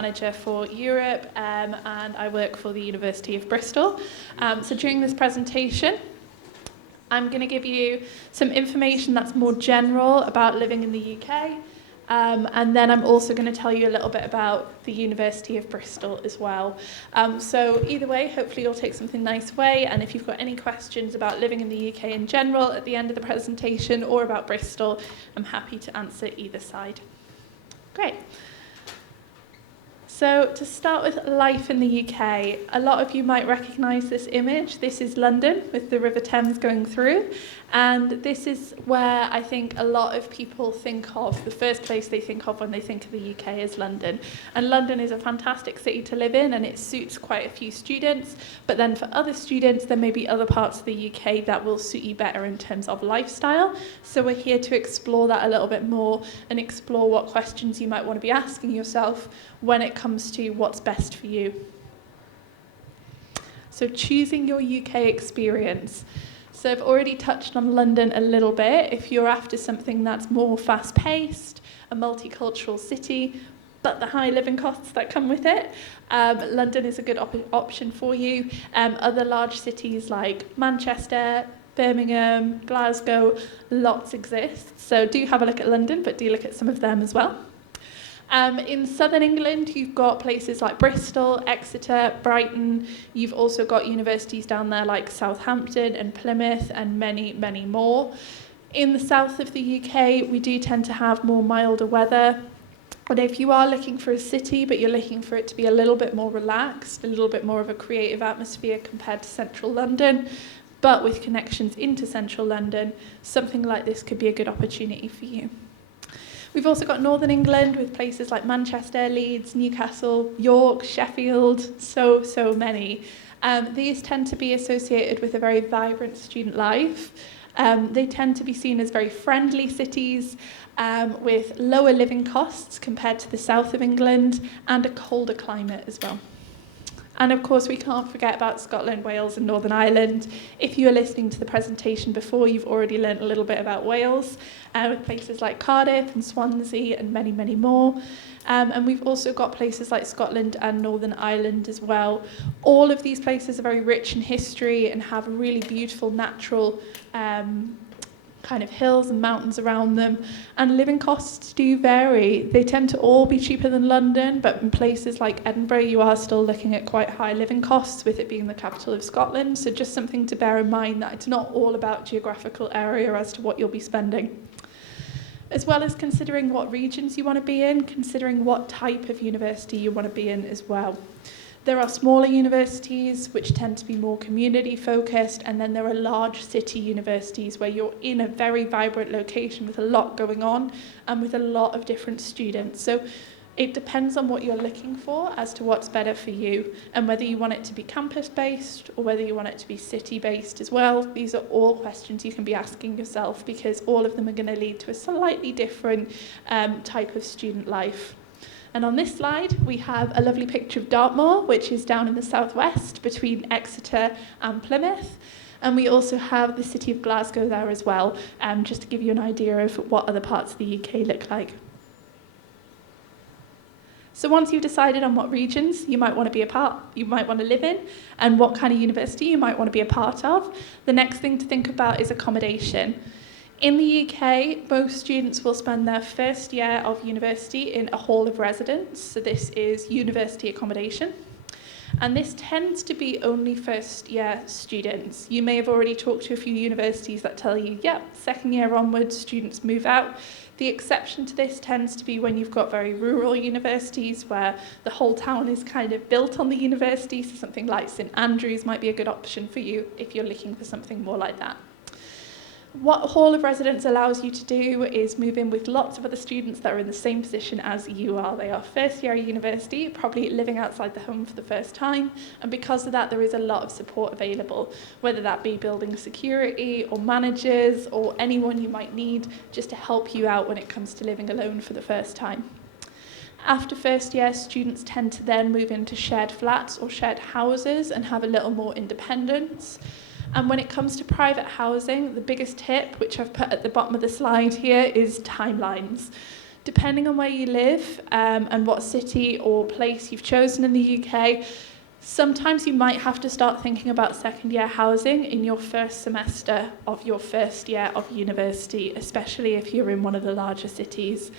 Manager for Europe, and I work for the University of Bristol. So during this presentation, I'm going to give you some information that's more general about living in the UK, and then I'm also going to tell you a little bit about the University of Bristol as well. So either way, hopefully you'll take something nice away, and if you've got any questions about living in the UK in general at the end of the presentation or about Bristol, I'm happy to answer either side. Great. So to start with life in the UK, a lot of you might recognise this image. This is London with the River Thames going through, and this is where I think a lot of people think of, the first place they think of when they think of the UK is London. And London is a fantastic city to live in, and it suits quite a few students, but then for other students there may be other parts of the UK that will suit you better in terms of lifestyle. So we're here to explore that a little bit more and explore what questions you might want to be asking yourself when it comes to what's best for you. So choosing your UK experience. So I've already touched on London a little bit. If you're after something that's more fast-paced, a multicultural city, but the high living costs that come with it, London is a good option for you. Other large cities like Manchester, Birmingham, Glasgow, lots exist. So do have a look at London, but do look at some of them as well. In southern England, you've got places like Bristol, Exeter, Brighton. You've also got universities down there like Southampton and Plymouth and many, many more. In the south of the UK, we do tend to have more milder weather. And if you are looking for a city, but you're looking for it to be a little bit more relaxed, a little bit more of a creative atmosphere compared to central London, but with connections into central London, something like this could be a good opportunity for you. We've also got Northern England with places like Manchester, Leeds, Newcastle, York, Sheffield, so many. These tend to be associated with a very vibrant student life. They tend to be seen as very friendly cities with lower living costs compared to the south of England and a colder climate as well. And of course, we can't forget about Scotland, Wales and Northern Ireland. If you were listening to the presentation before, you've already learnt a little bit about Wales, with places like Cardiff and Swansea and many, many more. And we've also got places like Scotland and Northern Ireland as well. All of these places are very rich in history and have really beautiful natural kind of hills and mountains around them, and living costs do vary. They tend to all be cheaper than London, but in places like Edinburgh you are still looking at quite high living costs, with it being the capital of Scotland. So just something to bear in mind, that it's not all about geographical area as to what you'll be spending. As well as considering what regions you want to be in, considering what type of university you want to be in as well. There are smaller universities which tend to be more community focused, and then there are large city universities where you're in a very vibrant location with a lot going on and with a lot of different students. So it depends on what you're looking for as to what's better for you, and whether you want it to be campus based or whether you want it to be city based as well. These are all questions you can be asking yourself, because all of them are going to lead to a slightly different type of student life. And on this slide, we have a lovely picture of Dartmoor, which is down in the southwest between Exeter and Plymouth. And we also have the city of Glasgow there as well, just to give you an idea of what other parts of the UK look like. So once you've decided on what regions you might want to live in, and what kind of university you might want to be a part of, the next thing to think about is accommodation. In the UK, most students will spend their first year of university in a hall of residence, so this is university accommodation. And this tends to be only first year students. You may have already talked to a few universities that tell you, yep, second year onwards, students move out. The exception to this tends to be when you've got very rural universities where the whole town is kind of built on the university, so something like St Andrews might be a good option for you if you're looking for something more like that. What Hall of Residence allows you to do is move in with lots of other students that are in the same position as you are. They are first year at university, probably living outside the home for the first time, and because of that there is a lot of support available, whether that be building security or managers or anyone you might need just to help you out when it comes to living alone for the first time. After first year, students tend to then move into shared flats or shared houses and have a little more independence. And when it comes to private housing, the biggest tip, which I've put at the bottom of the slide here, is timelines. Depending on where you live and what city or place you've chosen in the UK, sometimes you might have to start thinking about second year housing in your first semester of your first year of university, especially if you're in one of the larger cities.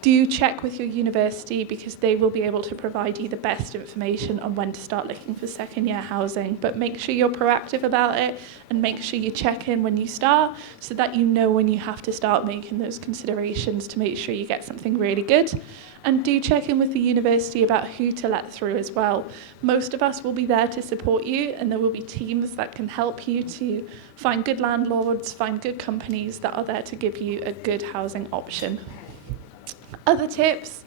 Do check with your university because they will be able to provide you the best information on when to start looking for second year housing. But make sure you're proactive about it and make sure you check in when you start so that you know when you have to start making those considerations to make sure you get something really good. And do check in with the university about who to let through as well. Most of us will be there to support you, and there will be teams that can help you to find good landlords, find good companies that are there to give you a good housing option. Other tips,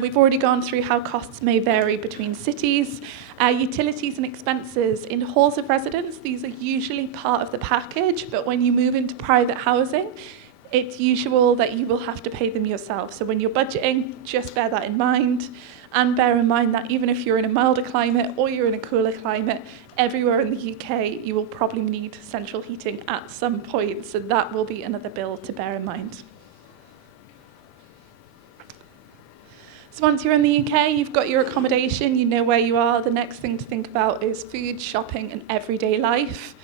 we've already gone through how costs may vary between cities. Utilities and expenses. In halls of residence, these are usually part of the package, but when you move into private housing, it's usual that you will have to pay them yourself. So when you're budgeting, just bear that in mind. And bear in mind that even if you're in a milder climate or you're in a cooler climate, everywhere in the UK, you will probably need central heating at some point. So that will be another bill to bear in mind. So once you're in the UK, you've got your accommodation, you know where you are. The next thing to think about is food, shopping, and everyday life.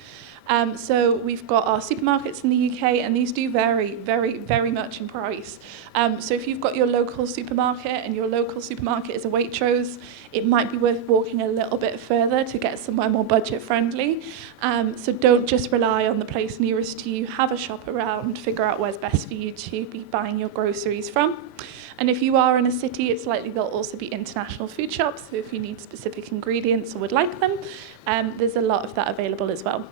So we've got our supermarkets in the UK, and these do vary very, very much in price. So if you've got your local supermarket and your local supermarket is a Waitrose, it might be worth walking a little bit further to get somewhere more budget friendly. So don't just rely on the place nearest to you. Have a shop around, figure out where's best for you to be buying your groceries from. And if you are in a city, it's likely there'll also be international food shops. So if you need specific ingredients or would like them, there's a lot of that available as well.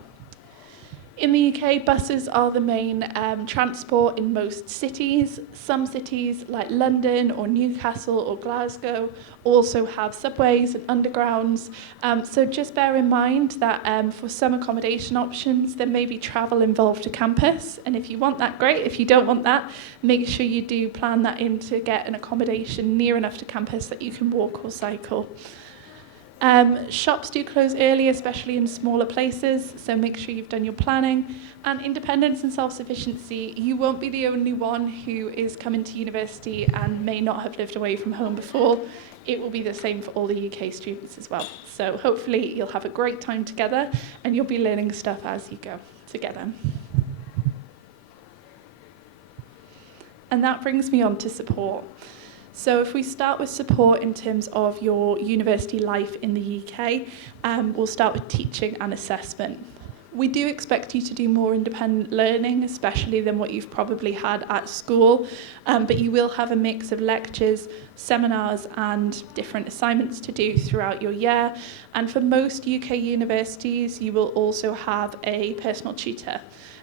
In the UK, buses are the main transport in most cities. Some cities like London or Newcastle or Glasgow also have subways and undergrounds. So just bear in mind that for some accommodation options, there may be travel involved to campus. And if you want that, great. If you don't want that, make sure you do plan that in to get an accommodation near enough to campus that you can walk or cycle. Shops do close early, especially in smaller places, so make sure you've done your planning. And independence and self-sufficiency, you won't be the only one who is coming to university and may not have lived away from home before. It will be the same for all the UK students as well. So hopefully you'll have a great time together and you'll be learning stuff as you go together. And that brings me on to support. So if we start with support in terms of your university life in the UK, we'll start with teaching and assessment. We do expect you to do more independent learning, especially than what you've probably had at school, but you will have a mix of lectures, seminars, and different assignments to do throughout your year. And for most UK universities, you will also have a personal tutor.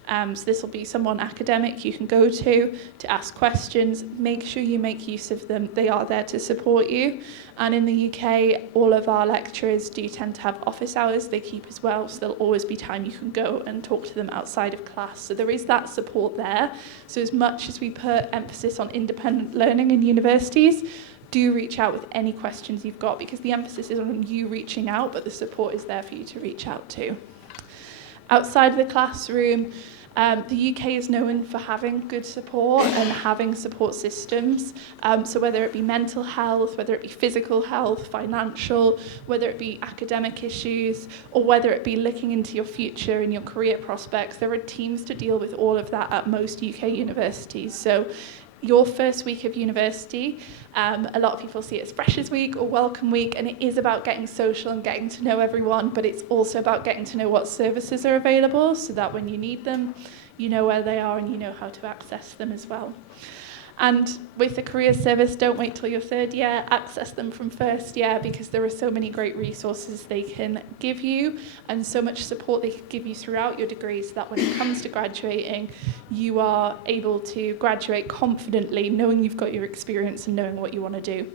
So this will be someone academic you can go to ask questions. Make sure you make use of them. They are there to support you. And in the UK, all of our lecturers do tend to have office hours they keep as well, so there'll always be time you can go and talk to them outside of class. So there is that support there. So as much as we put emphasis on independent learning in universities, do reach out with any questions you've got, because the emphasis is on you reaching out, but the support is there for you to reach out to. Outside of the classroom, the UK is known for having good support and having support systems. So whether it be mental health, whether it be physical health, financial, whether it be academic issues, or whether it be looking into your future and your career prospects, there are teams to deal with all of that at most UK universities. So your first week of university, a lot of people see it as Freshers Week or Welcome Week, and it is about getting social and getting to know everyone, but it's also about getting to know what services are available so that when you need them, you know where they are and you know how to access them as well. And with the career service, don't wait till your third year, access them from first year, because there are so many great resources they can give you and so much support they can give you throughout your degree, so that when it comes to graduating, you are able to graduate confidently, knowing you've got your experience and knowing what you want to do.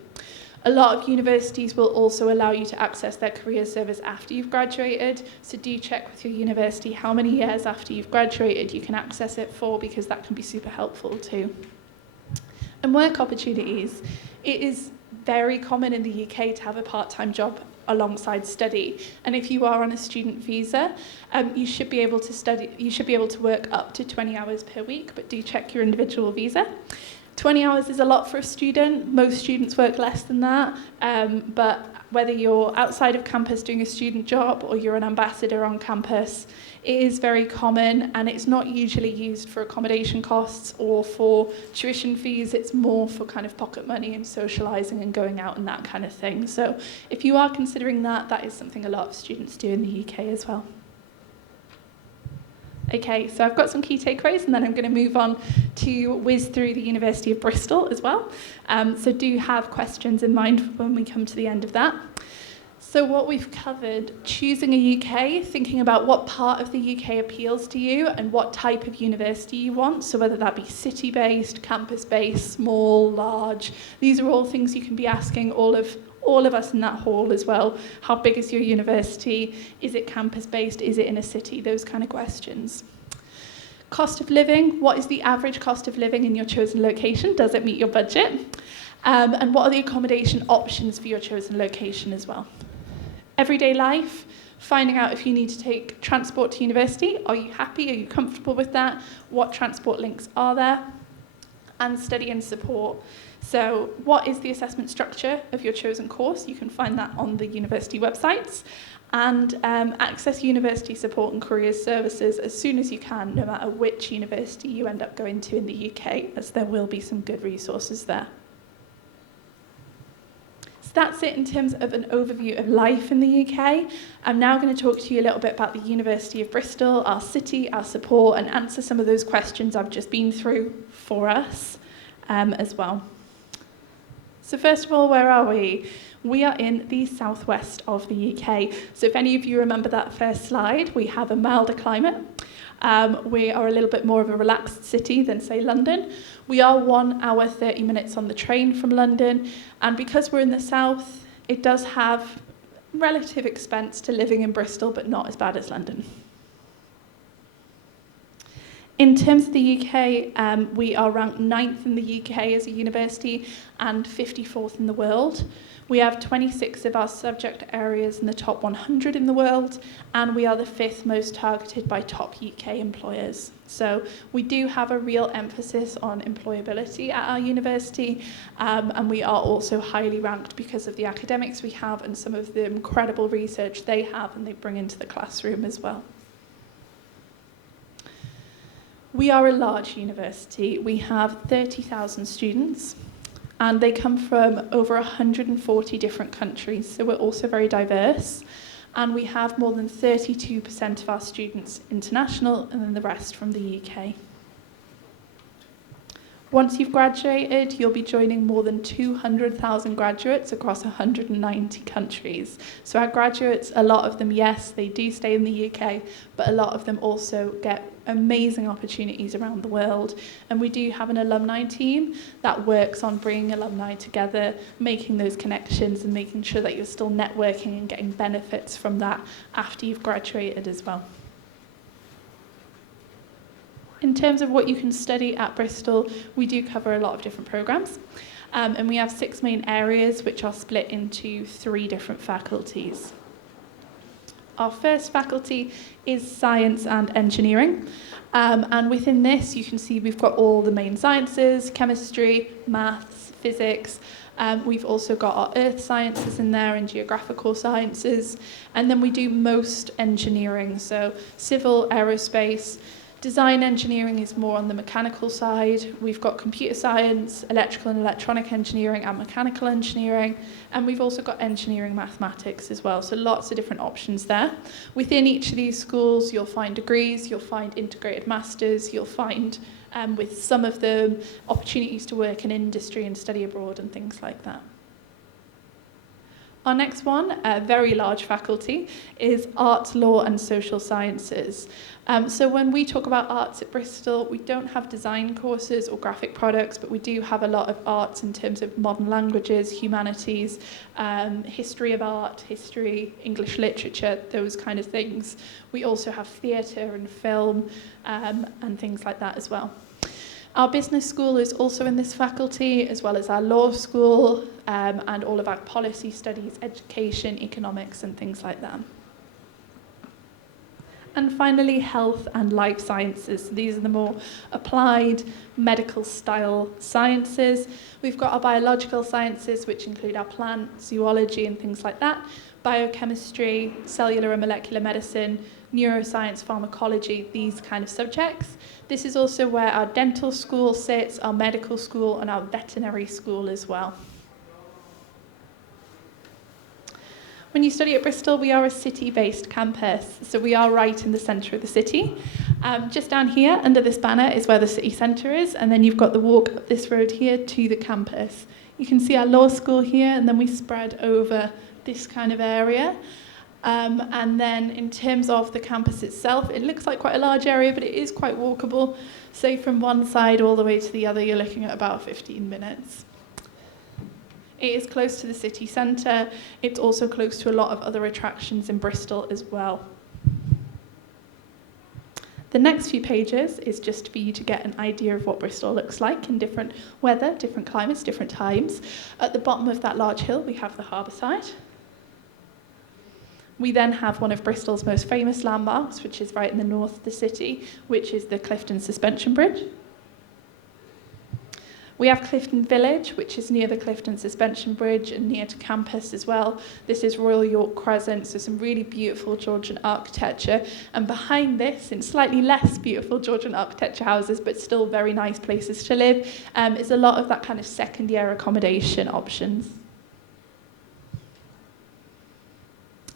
A lot of universities will also allow you to access their career service after you've graduated, so do check with your university how many years after you've graduated you can access it for, because that can be super helpful too. And work opportunities. It is very common in the UK to have a part-time job alongside study. And if you are on a student visa, you should be able to work up to 20 hours per week, but do check your individual visa. 20 hours is a lot for a student. Most students work less than that, but whether you're outside of campus doing a student job or you're an ambassador on campus, it is very common, and it's not usually used for accommodation costs or for tuition fees. It's more for kind of pocket money and socialising and going out and that kind of thing. So if you are considering that, that is something a lot of students do in the UK as well. Okay, so I've got some key takeaways, and then I'm going to move on to whiz through the University of Bristol as well. So do have questions in mind when we come to the end of that. So what we've covered, choosing a UK, thinking about what part of the UK appeals to you and what type of university you want. So whether that be city-based, campus-based, small, large, these are all things you can be asking all of us in that hall as well. How big is your university? Is it campus-based? Is it in a city? Those kind of questions. Cost of living. What is the average cost of living in your chosen location? Does it meet your budget? And what are the accommodation options for your chosen location as well? Everyday life. Finding out if you need to take transport to university. Are you happy? Are you comfortable with that? What transport links are there? And study and support. So what is the assessment structure of your chosen course? You can find that on the university websites. And access university support and careers services as soon as you can, no matter which university you end up going to in the UK, as there will be some good resources there. So that's it in terms of an overview of life in the UK. I'm now going to talk to you a little bit about the University of Bristol, our city, our support, and answer some of those questions I've just been through for us as well. So first of all, where are we? We are in the southwest of the UK. So if any of you remember that first slide, we have a milder climate. We are a little bit more of a relaxed city than, say, London. We are 1 hour, 30 minutes on the train from London. And because we're in the south, it does have relative expense to living in Bristol, but not as bad as London. In terms of the UK, we are ranked 9th in the UK as a university and 54th in the world. We have 26 of our subject areas in the top 100 in the world, and we are the 5th most targeted by top UK employers. So we do have a real emphasis on employability at our university, and we are also highly ranked because of the academics we have and some of the incredible research they have and they bring into the classroom as well. We are a large university. We have 30,000 students, and they come from over 140 different countries, so we're also very diverse. And we have more than 32% of our students international, and then the rest from the UK. Once you've graduated, you'll be joining more than 200,000 graduates across 190 countries. So our graduates, a lot of them, yes, they do stay in the UK, but a lot of them also get amazing opportunities around the world. And we do have an alumni team that works on bringing alumni together, making those connections and making sure that you're still networking and getting benefits from that after you've graduated as well. In terms of what you can study at Bristol, we do cover a lot of different programmes. And we have 6 main areas which are split into 3 different faculties. Our first faculty is science and engineering. And within this, you can see we've got all the main sciences, chemistry, maths, physics. We've also got our earth sciences in there and geographical sciences. And then we do most engineering, so civil, aerospace. Design engineering is more on the mechanical side. We've got computer science, electrical and electronic engineering, and mechanical engineering. And we've also got engineering mathematics as well. So lots of different options there. Within each of these schools, you'll find degrees, you'll find integrated masters, you'll find, with some of them, opportunities to work in industry and study abroad and things like that. Our next one, a very large faculty, is arts, law and social sciences. So when we talk about arts at Bristol, we don't have design courses or graphic products, but we do have a lot of arts in terms of modern languages, humanities, history of art, history, English literature, those kind of things. We also have theatre and film and things like that as well. Our business school is also in this faculty, as well as our law school and all of our policy studies, education, economics and things like that. And finally, health and life sciences. These are the more applied medical style sciences. We've got our biological sciences, which include our plant, zoology and things like that, biochemistry, cellular and molecular medicine, neuroscience, pharmacology, these kind of subjects. This is also where our dental school sits, our medical school and our veterinary school as well. When you study at Bristol, we are a city-based campus, so we are right in the centre of the city. Just down here, under this banner, is where the city centre is, and then you've got the walk up this road here to the campus. You can see our law school here, and then we spread over this kind of area. And then in terms of the campus itself, it looks like quite a large area, but it is quite walkable. So from one side all the way to the other, you're looking at about 15 minutes. It is close to the city centre. It's also close to a lot of other attractions in Bristol as well. The next few pages is just for you to get an idea of what Bristol looks like in different weather, different climates, different times. At the bottom of that large hill, we have the harbour side. We then have one of Bristol's most famous landmarks, which is right in the north of the city, which is the Clifton Suspension Bridge. We have Clifton Village, which is near the Clifton Suspension Bridge and near to campus as well. This is Royal York Crescent, so some really beautiful Georgian architecture. And behind this, in slightly less beautiful Georgian architecture houses, but still very nice places to live, is a lot of that kind of second-year accommodation options.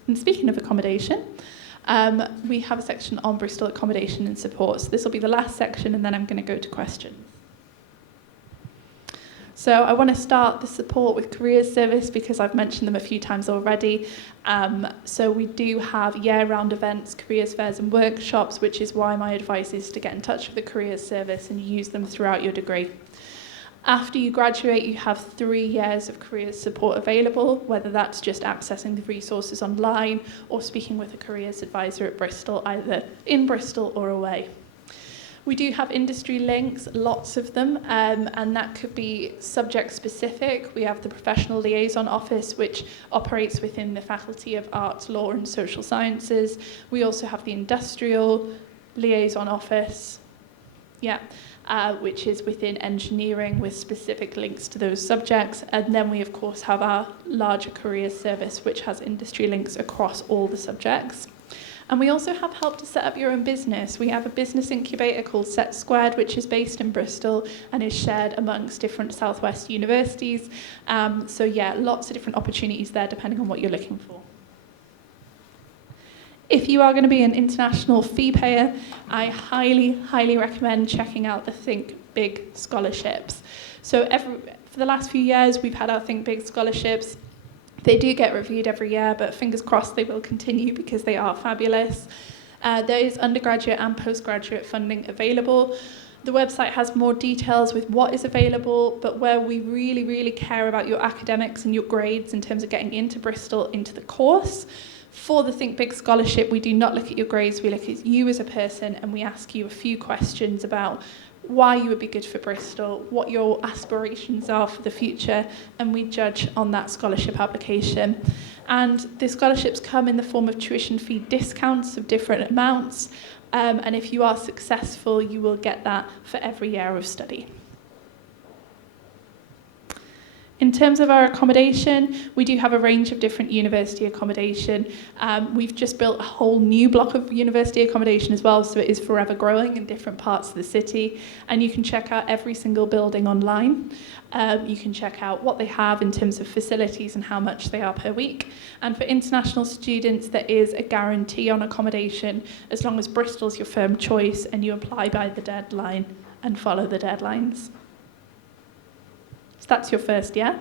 And speaking of accommodation, we have a section on Bristol accommodation and support. So this will be the last section, and then I'm going to go to questions. So I want to start the support with careers service because I've mentioned them a few times already. So we do have year-round events, careers fairs and workshops, which is why my advice is to get in touch with the careers service and use them throughout your degree. After you graduate, you have 3 years of careers support available, whether that's just accessing the resources online or speaking with a careers advisor at Bristol, either in Bristol or away. We do have industry links, lots of them, and that could be subject specific. We have the Professional Liaison Office, which operates within the Faculty of Arts, Law and Social Sciences. We also have the Industrial Liaison Office, which is within engineering with specific links to those subjects. And then we, of course, have our larger careers service, which has industry links across all the subjects. And we also have help to set up your own business. We have a business incubator called Set Squared, which is based in Bristol and is shared amongst different Southwest universities. So yeah, lots of different opportunities there depending on what you're looking for. If you are going to be an international fee payer, I highly, highly recommend checking out the Think Big scholarships. So for the last few years, we've had our Think Big scholarships. They do get reviewed every year, but fingers crossed they will continue because they are fabulous. There is undergraduate and postgraduate funding available. The website has more details with what is available, but where we really, really care about your academics and your grades in terms of getting into Bristol, into the course. For the Think Big scholarship, we do not look at your grades, we look at you as a person, and we ask you a few questions about why you would be good for Bristol, what your aspirations are for the future, and we judge on that scholarship application. And the scholarships come in the form of tuition fee discounts of different amounts, and if you are successful, you will get that for every year of study. In terms of our accommodation, we do have a range of different university accommodation. We've just built a whole new block of university accommodation as well, so it is forever growing in different parts of the city. And you can check out every single building online. You can check out what they have in terms of facilities and how much they are per week. And for international students, there is a guarantee on accommodation as long as Bristol's your firm choice and you apply by the deadline and follow the deadlines. So that's your first year.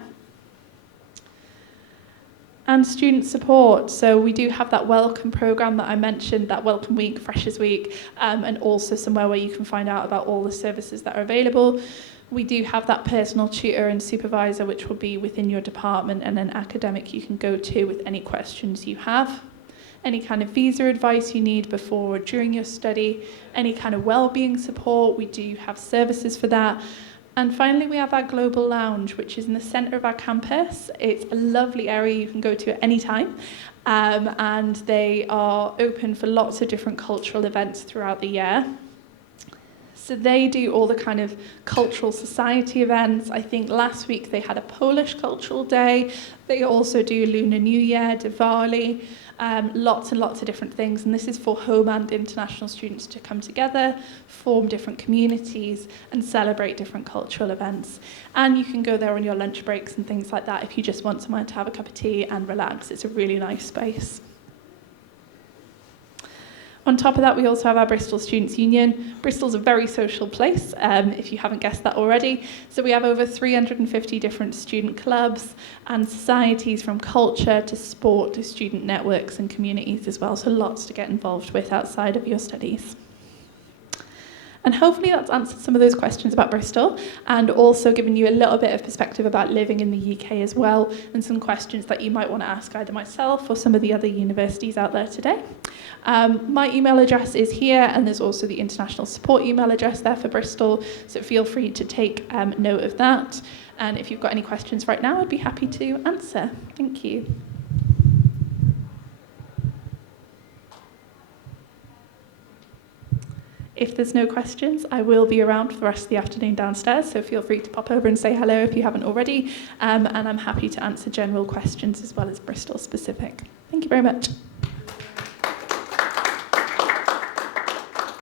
And student support. So we do have that welcome programme that I mentioned, that welcome week, freshers week, and also somewhere where you can find out about all the services that are available. We do have that personal tutor and supervisor, which will be within your department, and an academic you can go to with any questions you have. Any kind of visa advice you need before or during your study, any kind of wellbeing support, we do have services for that. And finally, we have our Global Lounge, which is in the centre of our campus. It's a lovely area you can go to at any time. And they are open for lots of different cultural events throughout the year. So they do all the kind of cultural society events. I think last week they had a Polish cultural day. They also do Lunar New Year, Diwali, lots and lots of different things. And this is for home and international students to come together, form different communities, and celebrate different cultural events. And you can go there on your lunch breaks and things like that if you just want someone to have a cup of tea and relax. It's a really nice space. On top of that, we also have our Bristol Students' Union. Bristol's a very social place, if you haven't guessed that already. So we have over 350 different student clubs and societies, from culture to sport to student networks and communities as well. So lots to get involved with outside of your studies. And hopefully that's answered some of those questions about Bristol, and also given you a little bit of perspective about living in the UK as well, and some questions that you might want to ask either myself or some of the other universities out there today. My email address is here, and there's also the international support email address there for Bristol, so feel free to take note of that. And if you've got any questions right now, I'd be happy to answer. Thank you. If there's no questions, I will be around for the rest of the afternoon downstairs, so feel free to pop over and say hello if you haven't already, and I'm happy to answer general questions as well as Bristol specific. Thank you very much.